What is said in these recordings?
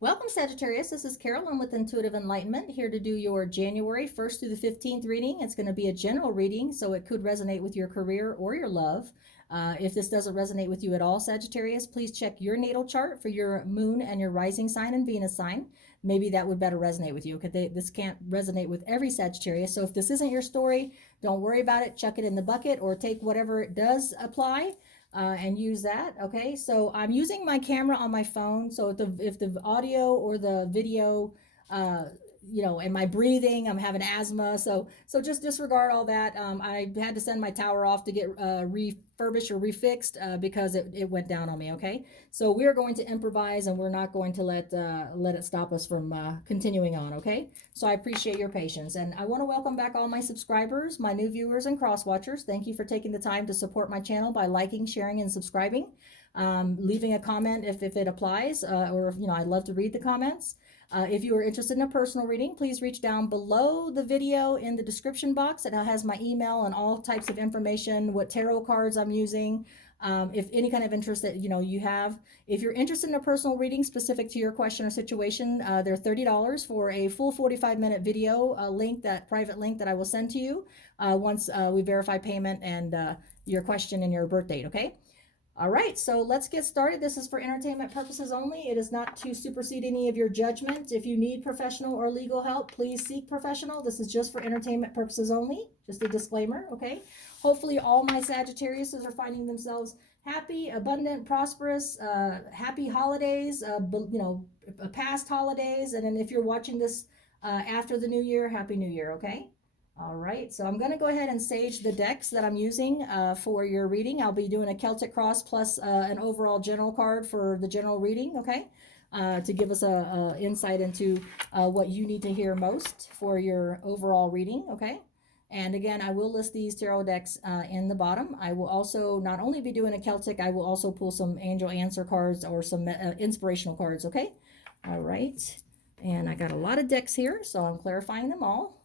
Welcome, Sagittarius. This is Carolyn with Intuitive Enlightenment, here to do your January 1st through the 15th reading. It's going to be a general reading, so it could resonate with your career or your love. If this doesn't resonate with you at all, Sagittarius, please check your natal chart for your moon and your rising sign and Venus sign. Maybe that would better resonate with you. This can't resonate with every Sagittarius, so if this isn't your story, don't worry about it. Chuck it in the bucket or take whatever it does apply. And use that. Okay, so I'm using my camera on my phone, so if the audio or the video, and my breathing, I'm having asthma, so just disregard all that. I had to send my tower off to get refurbished or refixed because it went down on me. Okay, so we're going to improvise, and we're not going to let it stop us from continuing on. Okay, so I appreciate your patience, and I want to welcome back all my subscribers, my new viewers, and cross watchers. Thank you for taking the time to support my channel by liking, sharing, and subscribing. Leaving a comment if it applies, or I'd love to read the comments. If you are interested in a personal reading, please reach down below the video in the description box. It has my email and all types of information, what tarot cards I'm using, if any kind of interest that you have. If you're interested in a personal reading specific to your question or situation, they're $30 for a full 45-minute video link, that private link that I will send to you once we verify payment and your question and your birth date. Okay. All right, so let's get started. This is for entertainment purposes only. It is not to supersede any of your judgment. If you need professional or legal help, please seek professional. This is just for entertainment purposes only. Just a disclaimer, okay? Hopefully all my Sagittariuses are finding themselves happy, abundant, prosperous, happy holidays, past holidays. And then if you're watching this after the new year, Happy New Year, okay? All right, so I'm going to go ahead and sage the decks that I'm using for your reading. I'll be doing a Celtic Cross plus an overall general card for the general reading, okay? To give us a insight into what you need to hear most for your overall reading, okay? And again, I will list these tarot decks in the bottom. I will also not only be doing a Celtic, I will also pull some angel answer cards or some inspirational cards, okay? All right, and I got a lot of decks here, so I'm clarifying them all.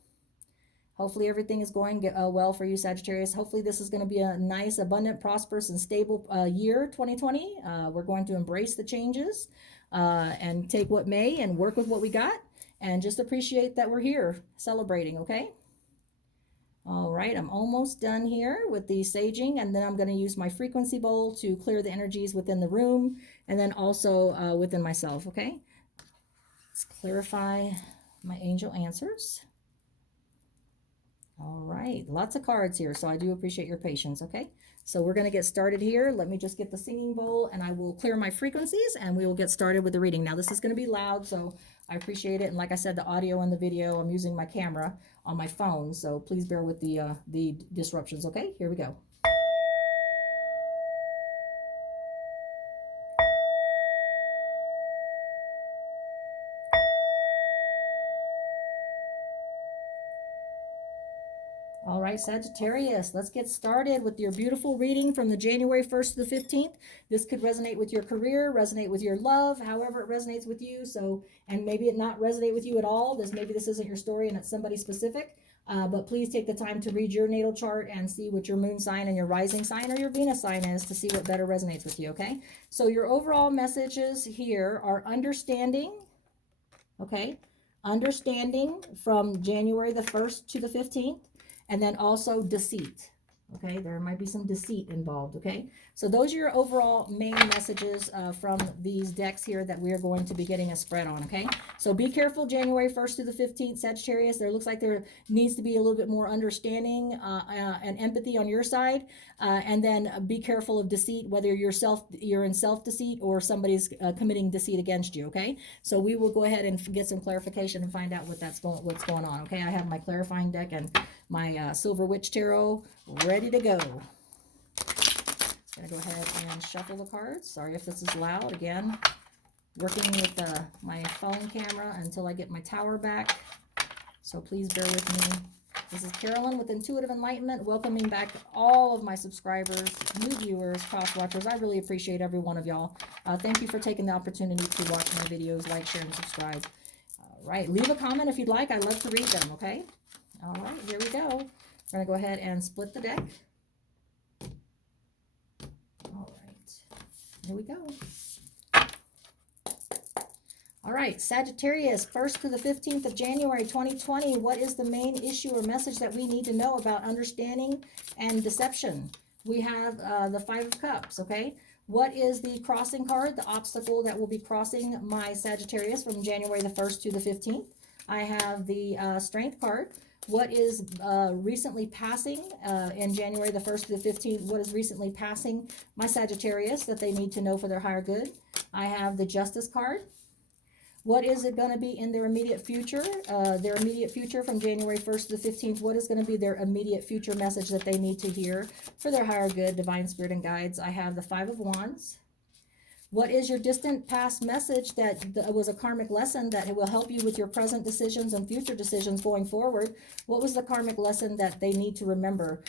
Hopefully everything is going well for you, Sagittarius. Hopefully this is going to be a nice, abundant, prosperous, and stable year, 2020. We're going to embrace the changes and take what may and work with what we got, and just appreciate that we're here celebrating, okay? All right, I'm almost done here with the saging, and then I'm going to use my frequency bowl to clear the energies within the room and then also within myself, okay? Let's clarify my angel answers. All right, lots of cards here, so I do appreciate your patience, okay? So we're going to get started here. Let me just get the singing bowl, and I will clear my frequencies, and we will get started with the reading. Now, this is going to be loud, so I appreciate it. And like I said, the audio and the video, I'm using my camera on my phone, so please bear with the disruptions, okay? Here we go. All right, Sagittarius, let's get started with your beautiful reading from the January 1st to the 15th. This could resonate with your career, resonate with your love, however it resonates with you. So, and maybe it not resonate with you at all. Maybe this isn't your story and it's somebody specific. But please take the time to read your natal chart and see what your moon sign and your rising sign or your Venus sign is to see what better resonates with you, okay? So your overall messages here are understanding, okay? Understanding from January the 1st to the 15th. And then also deceit. Okay, there might be some deceit involved. Okay, so those are your overall main messages from these decks here that we are going to be getting a spread on. Okay, so be careful January 1st to the 15th, Sagittarius. There looks like there needs to be a little bit more understanding and empathy on your side, and then be careful of deceit, whether you're in self-deceit or somebody's committing deceit against you. Okay, so we will go ahead and get some clarification and find out what's going on. Okay, I have my clarifying deck and my Silver Witch Tarot ready to go. Gonna go ahead and shuffle the cards. Sorry if this is loud. Again, working with my phone camera until I get my tower back. So please bear with me. This is Carolyn with Intuitive Enlightenment, welcoming back all of my subscribers, new viewers, cross watchers. I really appreciate every one of y'all. Thank you for taking the opportunity to watch my videos, like, share, and subscribe. All right, leave a comment if you'd like. I love to read them, okay? All right, here we go. We're going to go ahead and split the deck. All right, here we go. All right, Sagittarius, 1st to the 15th of January 2020. What is the main issue or message that we need to know about understanding and deception? We have the Five of Cups, okay? What is the crossing card, the obstacle that will be crossing my Sagittarius from January the 1st to the 15th? I have the Strength card. What is recently passing in January the 1st to the 15th? What is recently passing my Sagittarius that they need to know for their higher good? I have the Justice card. What is it going to be in their immediate future? Their immediate future from January 1st to the 15th. What is going to be their immediate future message that they need to hear for their higher good, divine spirit, and guides? I have the Five of Wands. What is your distant past message that was a karmic lesson that will help you with your present decisions and future decisions going forward? What was the karmic lesson that they need to remember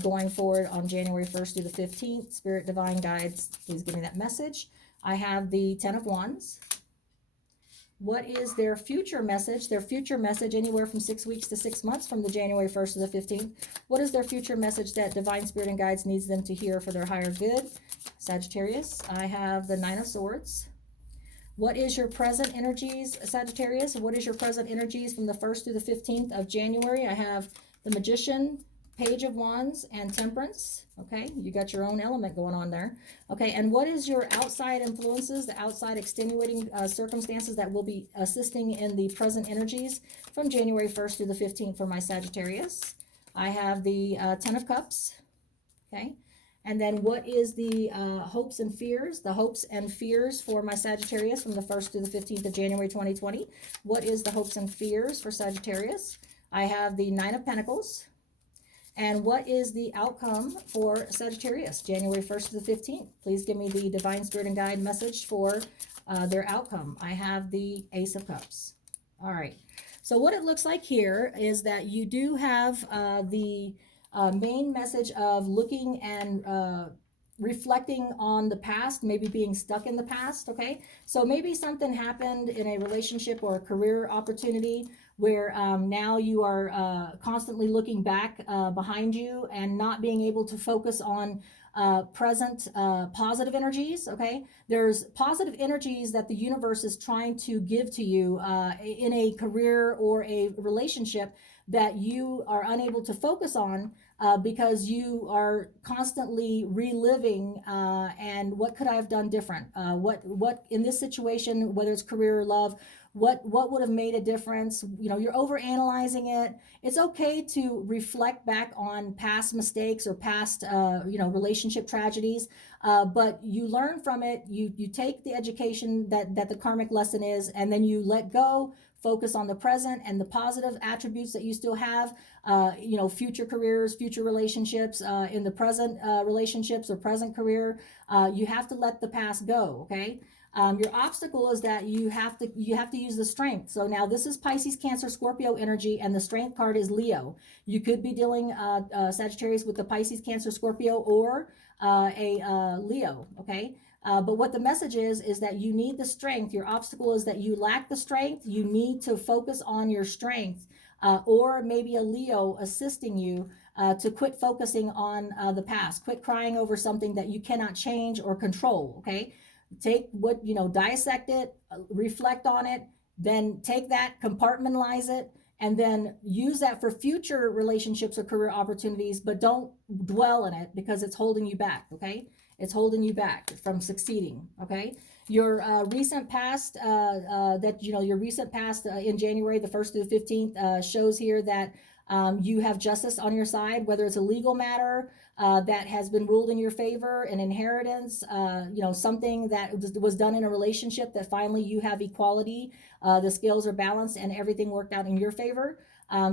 going forward on January 1st through the 15th? Spirit, divine guides, please give me that message. I have the Ten of Wands. What is their future message? Their future message, anywhere from 6 weeks to 6 months from the January 1st to the 15th. What is their future message that divine spirit and guides needs them to hear for their higher good? Sagittarius, I have the Nine of Swords. What is your present energies, Sagittarius? What is your present energies from the 1st through the 15th of January? I have the Magician, Page of Wands, and Temperance. Okay, you got your own element going on there. Okay, and what is your outside influences, the outside extenuating circumstances that will be assisting in the present energies from January 1st through the 15th for my Sagittarius? I have the Ten of Cups. Okay, and then what is the hopes and fears? The hopes and fears for my Sagittarius from the 1st through the 15th of January 2020. What is the hopes and fears for Sagittarius? I have the Nine of Pentacles. And what is the outcome for Sagittarius, January 1st to the 15th? Please give me the divine spirit and guide message for their outcome. I have the Ace of Cups. All right. So what it looks like here is that you do have the main message of looking and reflecting on the past, maybe being stuck in the past, okay? So maybe something happened in a relationship or a career opportunity where now you are constantly looking back behind you and not being able to focus on present positive energies, okay? There's positive energies that the universe is trying to give to you in a career or a relationship that you are unable to focus on because you are constantly reliving and what could I have done different? What in this situation, whether it's career or love, what would have made a difference? You know, you're over analyzing it. It's okay to reflect back on past mistakes or past relationship tragedies, but you learn from it. You take the education that the karmic lesson is, and then you let go, focus on the present and the positive attributes that you still have, future careers, future relationships, in the present relationships or present career. You have to let the past go, okay? Your obstacle is that you have to use the strength. So now this is Pisces, Cancer, Scorpio energy, and the strength card is Leo. You could be dealing Sagittarius with the Pisces, Cancer, Scorpio, or a Leo, okay? But what the message is that you need the strength. Your obstacle is that you lack the strength. You need to focus on your strength, or maybe a Leo assisting you to quit focusing on the past. Quit crying over something that you cannot change or control, okay? Take what, dissect it, reflect on it, then take that, compartmentalize it, and then use that for future relationships or career opportunities, but don't dwell in it because it's holding you back, okay? It's holding you back from succeeding, okay? Your recent past, your recent past in January, the 1st through the 15th, shows here that you have justice on your side, whether it's a legal matter that has been ruled in your favor, an inheritance, something that was done in a relationship that finally you have equality, the scales are balanced and everything worked out in your favor.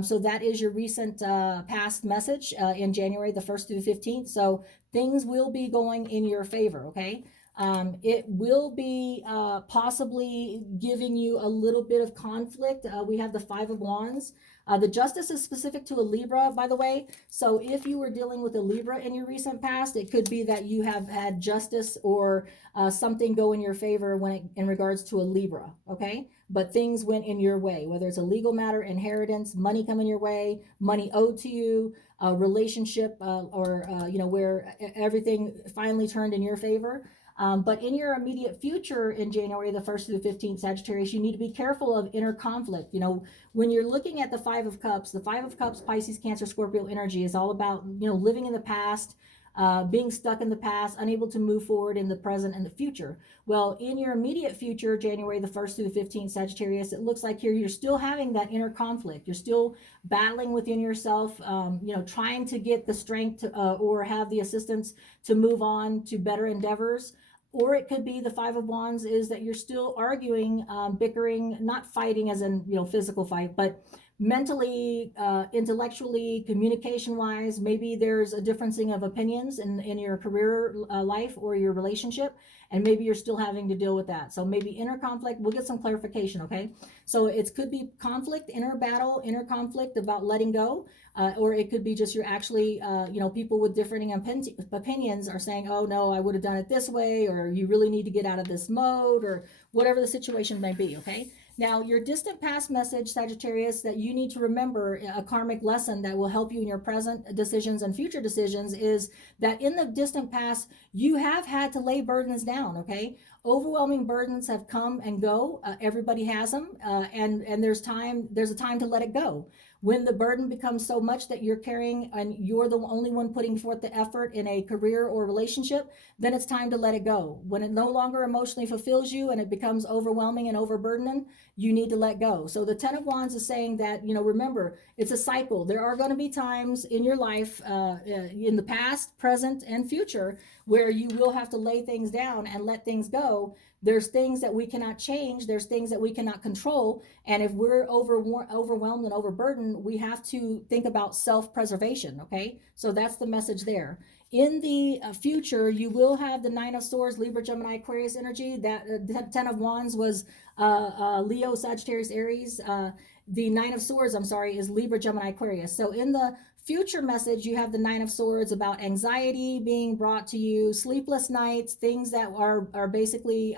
So that is your recent past message in January, the 1st through the 15th. So things will be going in your favor, okay? It will be possibly giving you a little bit of conflict. We have the Five of Wands. The Justice is specific to a Libra, by the way. So if you were dealing with a Libra in your recent past, it could be that you have had justice or something go in your favor in regards to a Libra, okay? But things went in your way, whether it's a legal matter, inheritance, money coming your way, money owed to you, a relationship, or where everything finally turned in your favor. But in your immediate future in January the 1st through the 15th, Sagittarius, you need to be careful of inner conflict. You know, when you're looking at the Five of Cups, Pisces, Cancer, Scorpio energy is all about, you know, living in the past, being stuck in the past, unable to move forward in the present and the future. Well, in your immediate future, January the 1st through the 15th, Sagittarius, it looks like here you're still having that inner conflict. You're still battling within yourself, you know, trying to get the strength to, or have the assistance to move on to better endeavors. Or it could be the Five of Wands is that you're still arguing, bickering, not fighting as in, you know, physical fight, but mentally, intellectually, communication wise. Maybe there's a differencing of opinions in your career life or your relationship, and maybe you're still having to deal with that. So maybe inner conflict, we'll get some clarification, okay? So it could be conflict, inner battle, inner conflict about letting go, or it could be just you're actually, you know, people with differing opinions are saying, oh no, I would have done it this way, or you really need to get out of this mode, or whatever the situation may be, okay? Now, your distant past message, Sagittarius, that you need to remember, a karmic lesson that will help you in your present decisions and future decisions, is that in the distant past, you have had to lay burdens down, okay? Overwhelming burdens have come and go. Everybody has them, and there's a time to let it go. When the burden becomes so much that you're carrying and you're the only one putting forth the effort in a career or relationship, then it's time to let it go. When it no longer emotionally fulfills you and it becomes overwhelming and overburdening, you need to let go. So the Ten of Wands is saying that, you know, remember, it's a cycle. There are going to be times in your life, in the past, present, and future, where you will have to lay things down and let things go. There's things that we cannot change. There's things that we cannot control. And if we're overwhelmed and overburdened, we have to think about self-preservation, okay? So that's the message there. In the future, you will have the Nine of Swords, Libra, Gemini, Aquarius energy. That Ten of Wands was Leo, Sagittarius, Aries. The Nine of Swords, I'm sorry, is Libra, Gemini, Aquarius. So in the future message, you have the Nine of Swords about anxiety being brought to you, sleepless nights, things that are basically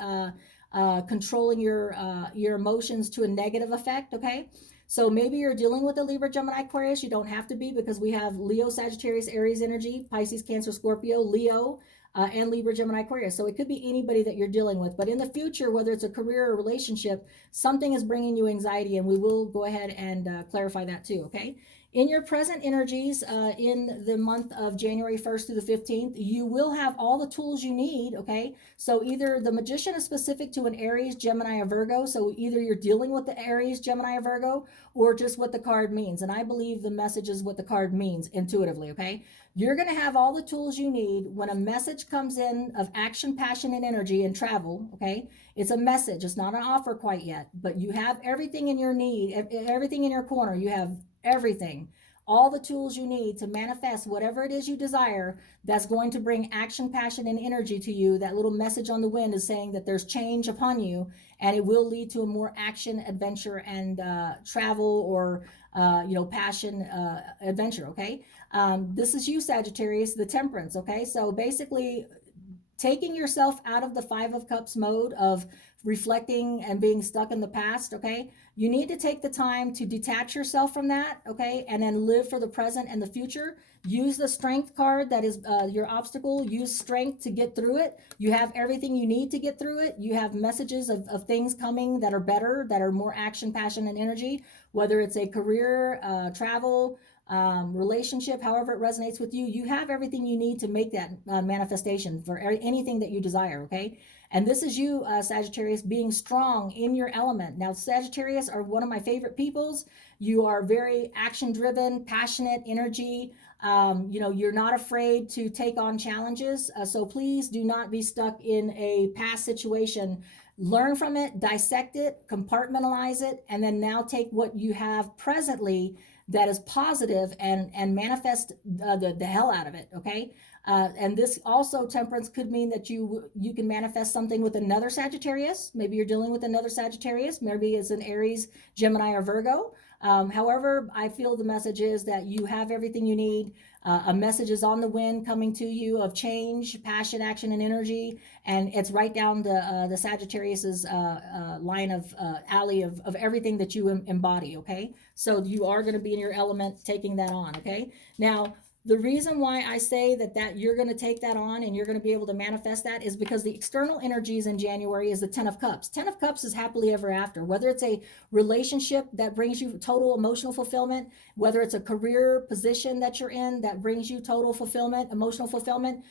controlling your emotions to a negative effect, okay? So maybe you're dealing with a Libra, Gemini, Aquarius. You don't have to be, because we have Leo, Sagittarius, Aries energy, Pisces, Cancer, Scorpio, Leo, and Libra, Gemini, Aquarius. So it could be anybody that you're dealing with. But in the future, whether it's a career or relationship, something is bringing you anxiety, and we will go ahead and clarify that too, okay? In your present energies, in the month of January 1st through the 15th, you will have all the tools you need, okay? So either the Magician is specific to an Aries, Gemini, or Virgo, so either you're dealing with the Aries, Gemini, or Virgo, or just what the card means. And I believe the message is what the card means intuitively, okay? You're going to have all the tools you need when a message comes in of action, passion, and energy and travel, okay? It's a message. It's not an offer quite yet, but you have everything in your need, everything in your corner. You have everything, all the tools you need to manifest whatever it is you desire that's going to bring action, passion, and energy to you. That little message on the wind is saying that there's change upon you, and it will lead to a more action, adventure, and travel, or you know, passion, adventure, okay? This is you, Sagittarius, the Temperance, okay? So basically, taking yourself out of the Five of Cups mode of reflecting and being stuck in the past, okay? You need to take the time to detach yourself from that, okay? And then live for the present and the future. Use the Strength card, that is your obstacle. Use strength to get through it. You have everything you need to get through it. You have messages of things coming that are better, that are more action, passion, and energy, whether it's a career, travel, relationship, however it resonates with you. You have everything you need to make that manifestation for anything that you desire, okay? And this is you, Sagittarius, being strong in your element. Now, Sagittarius are one of my favorite peoples. You are very action-driven, passionate energy. You know, you're not afraid to take on challenges. So please do not be stuck in a past situation. Learn from it, dissect it, compartmentalize it, and then now take what you have presently that is positive and manifest the hell out of it, okay? And this also, Temperance, could mean that you can manifest something with another Sagittarius. Maybe you're dealing with another Sagittarius. Maybe it's an Aries, Gemini, or Virgo. However, I feel the message is that you have everything you need. A message is on the wind coming to you of change, passion, action, and energy. And it's right down the Sagittarius's line of alley of everything that you embody, okay? So you are going to be in your element taking that on, okay? Now, The reason why I say that you're going to take that on and you're going to be able to manifest that is because the external energies in January is the 10 of cups. 10 of cups is happily ever after. Whether it's a relationship that brings you total emotional fulfillment, whether it's a career position that you're in that brings you total fulfillment, emotional fulfillment,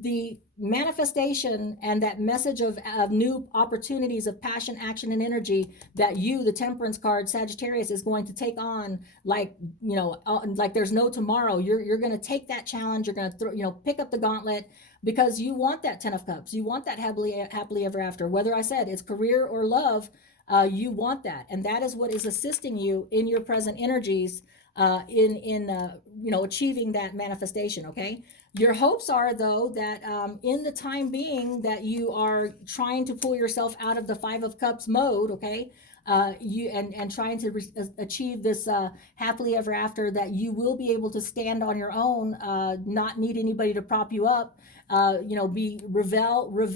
the manifestation and that message of new opportunities of passion, action, and energy that you, the Temperance card, Sagittarius, is going to take on like, like there's no tomorrow. You're going to take that challenge. You're going to pick up the gauntlet because you want that 10 of cups. You want that happily ever after. Whether I said it's career or love, you want that, and that is what is assisting you in your present energies in achieving that manifestation. Okay, your hopes are though that in the time being that you are trying to pull yourself out of the 5 of cups mode. Okay, you and trying to achieve this happily ever after, that you will be able to stand on your own, not need anybody to prop you up. Be revel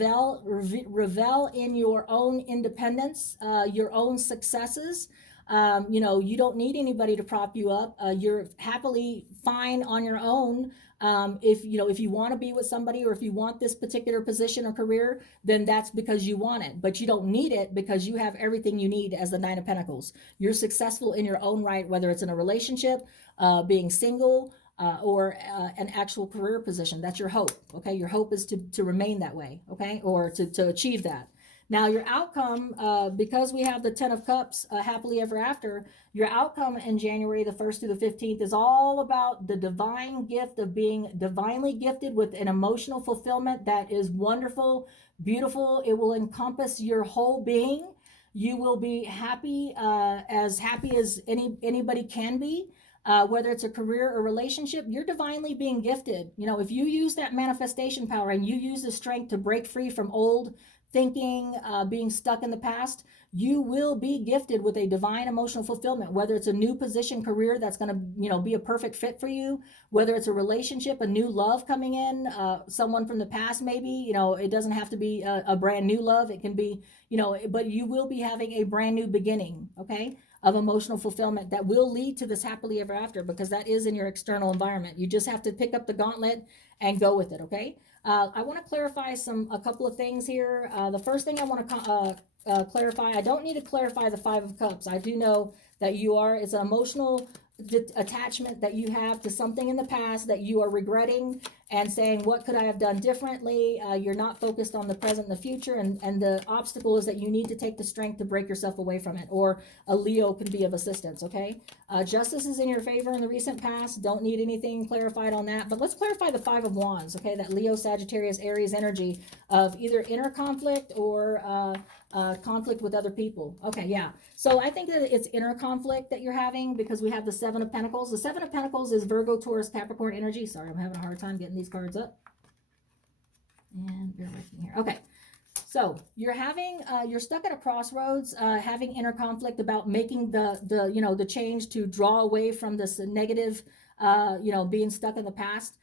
in your own independence, your own successes. You don't need anybody to prop you up. You're happily fine on your own. If you want to be with somebody, or if you want this particular position or career, then that's because you want it, but you don't need it because you have everything you need as the 9 of Pentacles. You're successful in your own right, whether it's in a relationship, being single, or an actual career position. That's your hope. Okay, your hope is to remain that way. Okay, or to achieve that. Now, your outcome, because we have the 10 of Cups, happily ever after, your outcome in January the 1st through the 15th is all about the divine gift of being divinely gifted with an emotional fulfillment that is wonderful, beautiful. It will encompass your whole being. You will be happy as anybody can be. Whether it's a career or relationship, you're divinely being gifted. If you use that manifestation power and you use the strength to break free from old thinking, being stuck in the past, you will be gifted with a divine emotional fulfillment, whether it's a new position, career that's going to be a perfect fit for you, whether it's a relationship, a new love coming in, someone from the past, maybe. It doesn't have to be a brand new love. It can be, but you will be having a brand new beginning. Okay, of emotional fulfillment that will lead to this happily ever after, because that is in your external environment. You just have to pick up the gauntlet and go with it. Okay, I want to clarify a couple of things here. The first thing I want to clarify, I don't need to clarify the 5 of Cups. I do know that it's an emotional attachment that you have to something in the past that you are regretting and saying, what could I have done differently? You're not focused on the present and the future, and the obstacle is that you need to take the strength to break yourself away from it, or a Leo can be of assistance. Okay, justice is in your favor in the recent past. Don't need anything clarified on that, but let's clarify the 5 of Wands. Okay, that Leo, Sagittarius, Aries energy of either inner conflict or conflict with other people. Okay, yeah. So I think that it's inner conflict that you're having, because we have the 7 of Pentacles. The 7 of Pentacles is Virgo, Taurus, Capricorn energy. Sorry, I'm having a hard time getting these cards up. And bear with me here. Okay. So you're stuck at a crossroads, having inner conflict about making the change to draw away from this negative, being stuck in the past.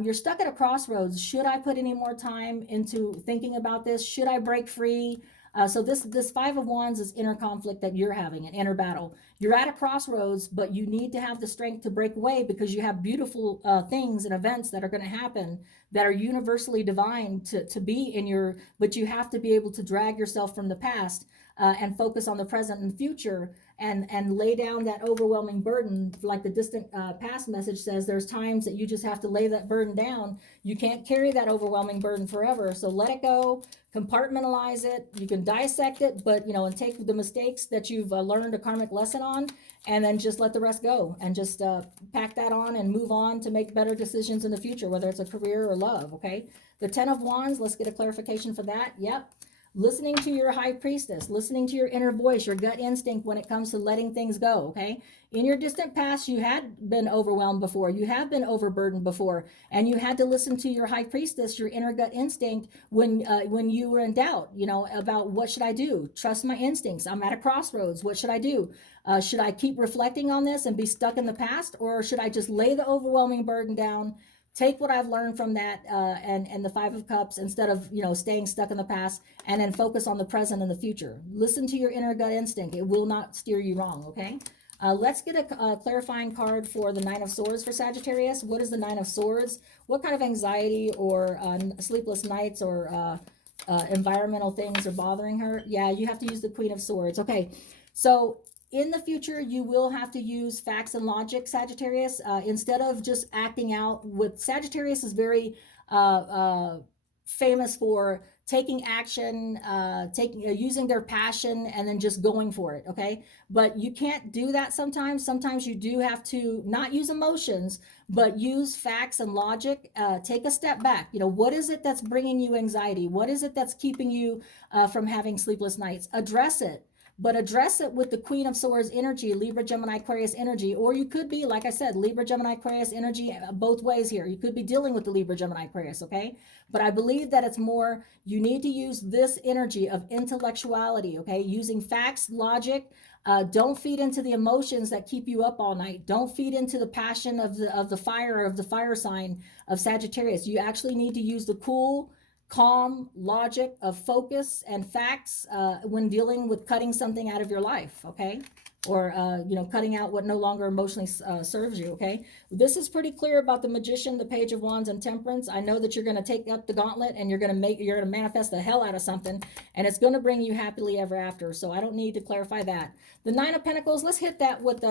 You're stuck at a crossroads. Should I put any more time into thinking about this? Should I break free? So this 5 of Wands is inner conflict that you're having, an inner battle. You're at a crossroads, but you need to have the strength to break away, because you have beautiful things and events that are going to happen that are universally divine to be in but you have to be able to drag yourself from the past and focus on the present and future, and lay down that overwhelming burden. Like the distant past message says, there's times that you just have to lay that burden down. You can't carry that overwhelming burden forever. So let it go, compartmentalize it. You can dissect it, but and take the mistakes that you've learned a karmic lesson on, and then just let the rest go, and just pack that on and move on to make better decisions in the future, whether it's a career or love. Okay, the 10 of Wands, let's get a clarification for that. Yep, listening to your high priestess, listening to your inner voice, your gut instinct when it comes to letting things go. Okay, in your distant past, you had been overwhelmed before, you have been overburdened before, and you had to listen to your high priestess, your inner gut instinct, when you were in doubt, about what should I do. Trust my instincts. I'm at a crossroads. What should I do? Should I keep reflecting on this and be stuck in the past, or should I just lay the overwhelming burden down, take what I've learned from that and the 5 of Cups, instead of staying stuck in the past, and then focus on the present and the future? Listen to your inner gut instinct. It will not steer you wrong. Okay, Let's get a clarifying card for the Nine of Swords for Sagittarius. What is the Nine of Swords? What kind of anxiety or sleepless nights or environmental things are bothering her? Yeah, you have to use the Queen of Swords. Okay, so in the future, you will have to use facts and logic, Sagittarius, instead of just acting out. With Sagittarius is very famous for taking action, taking using their passion, and then just going for it. Okay, but you can't do that sometimes. Sometimes you do have to not use emotions, but use facts and logic. Take a step back. What is it that's bringing you anxiety? What is it that's keeping you from having sleepless nights? Address it, but address it with the Queen of Swords energy, Libra, Gemini, Aquarius energy. Or you could be, like I said, Libra, Gemini, Aquarius energy, both ways here. You could be dealing with the Libra, Gemini, Aquarius, okay? But I believe that it's more, you need to use this energy of intellectuality, okay? Using facts, logic. Don't feed into the emotions that keep you up all night. Don't feed into the passion of the fire sign of Sagittarius. You actually need to use the cool, calm logic of focus and facts when dealing with cutting something out of your life, okay? Or cutting out what no longer emotionally serves you, okay? This is pretty clear about the Magician, the Page of Wands, and Temperance. I know that you're going to take up the gauntlet and you're going to manifest the hell out of something, and it's going to bring you happily ever after. So I don't need to clarify that. The Nine of Pentacles, let's hit that with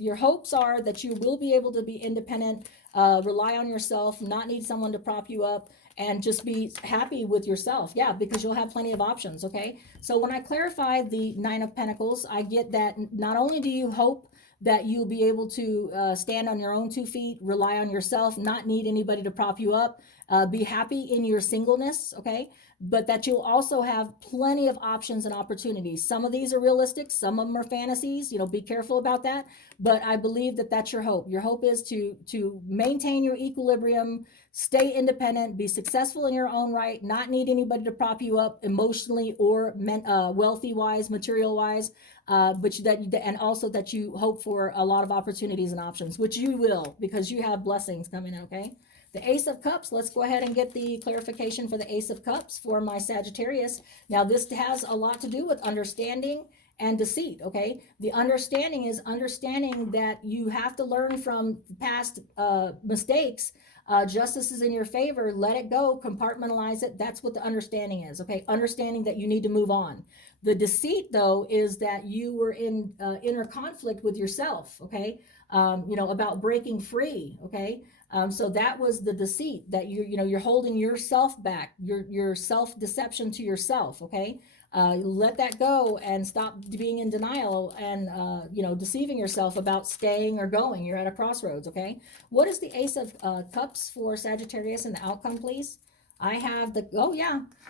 your hopes are that you will be able to be independent, rely on yourself, not need someone to prop you up, and just be happy with yourself. Yeah, because you'll have plenty of options, okay? So when I clarify the Nine of Pentacles, I get that not only do you hope that you'll be able to stand on your own 2 feet, rely on yourself, not need anybody to prop you up, be happy in your singleness, okay? But that you'll also have plenty of options and opportunities. Some of these are realistic, some of them are fantasies. Be careful about that. But I believe that that's your hope. Your hope is to maintain your equilibrium, stay independent, be successful in your own right, not need anybody to prop you up emotionally or wealthy wise, material wise. And also that you hope for a lot of opportunities and options, which you will, because you have blessings coming. Okay. The Ace of Cups, let's go ahead and get the clarification for the Ace of Cups for my Sagittarius. Now, this has a lot to do with understanding and deceit, okay? The understanding is understanding that you have to learn from past mistakes. Justice is in your favor. Let it go, compartmentalize it. That's what the understanding is, okay? Understanding that you need to move on. The deceit, though, is that you were in inner conflict with yourself, okay? About breaking free, okay? So that was the deceit, that you're holding yourself back, your self-deception to yourself, okay? Let that go and stop being in denial and deceiving yourself about staying or going. You're at a crossroads, okay? What is the Ace of Cups for Sagittarius and the outcome, please? I have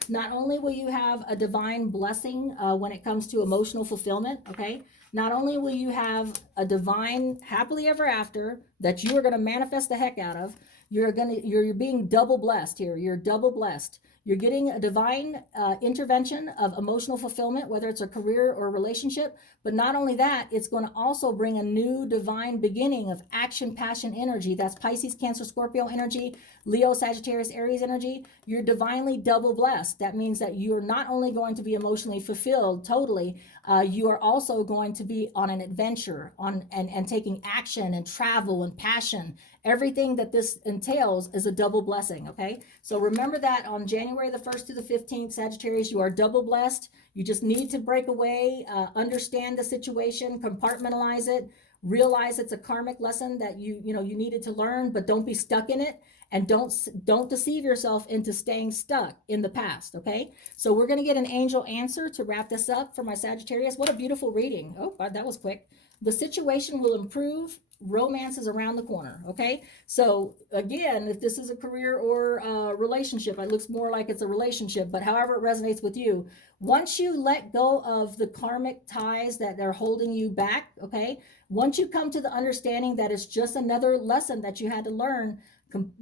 not only will you have a divine blessing when it comes to emotional fulfillment, okay? Not only will you have a divine happily ever after that you are going to manifest the heck out of, you're being double blessed here. You're double blessed. You're getting a divine intervention of emotional fulfillment, whether it's a career or a relationship. But not only that, it's going to also bring a new divine beginning of action, passion, energy. That's Pisces, Cancer, Scorpio energy, Leo, Sagittarius, Aries energy. You're divinely double blessed. That means that you're not only going to be emotionally fulfilled totally, you are also going to be on an adventure, and taking action and travel and passion. Everything that this entails is a double blessing, okay? So remember that on January the 1st to the 15th, Sagittarius, you are double blessed. You just need to break away, understand the situation, compartmentalize it, realize it's a karmic lesson that you needed to learn, but don't be stuck in it, and don't deceive yourself into staying stuck in the past, okay? So we're going to get an angel answer to wrap this up for my Sagittarius. What a beautiful reading. Oh, that was quick. The situation will improve. Romance is around the corner, okay? So again, if this is a career or a relationship, it looks more like it's a relationship, but however it resonates with you, once you let go of the karmic ties that are holding you back, okay? Once you come to the understanding that it's just another lesson that you had to learn,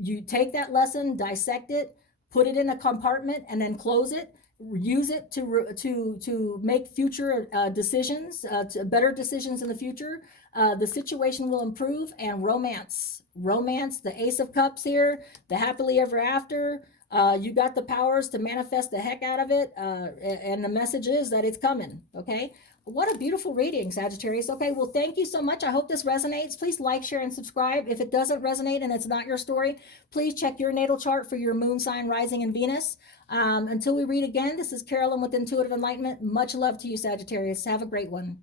you take that lesson, dissect it, put it in a compartment, and then close it. Use it to make future decisions, better decisions in the future. The situation will improve. And romance, the Ace of Cups here, the happily ever after, You got the powers to manifest the heck out of it. And the message is that it's coming. Okay. What a beautiful reading, Sagittarius. Okay, well, thank you so much. I hope this resonates. Please like, share, and subscribe. If it doesn't resonate and it's not your story, please check your natal chart for your moon sign, rising, and Venus. Until we read again, this is Carolyn with Intuitive Enlightenment. Much love to you, Sagittarius. Have a great one.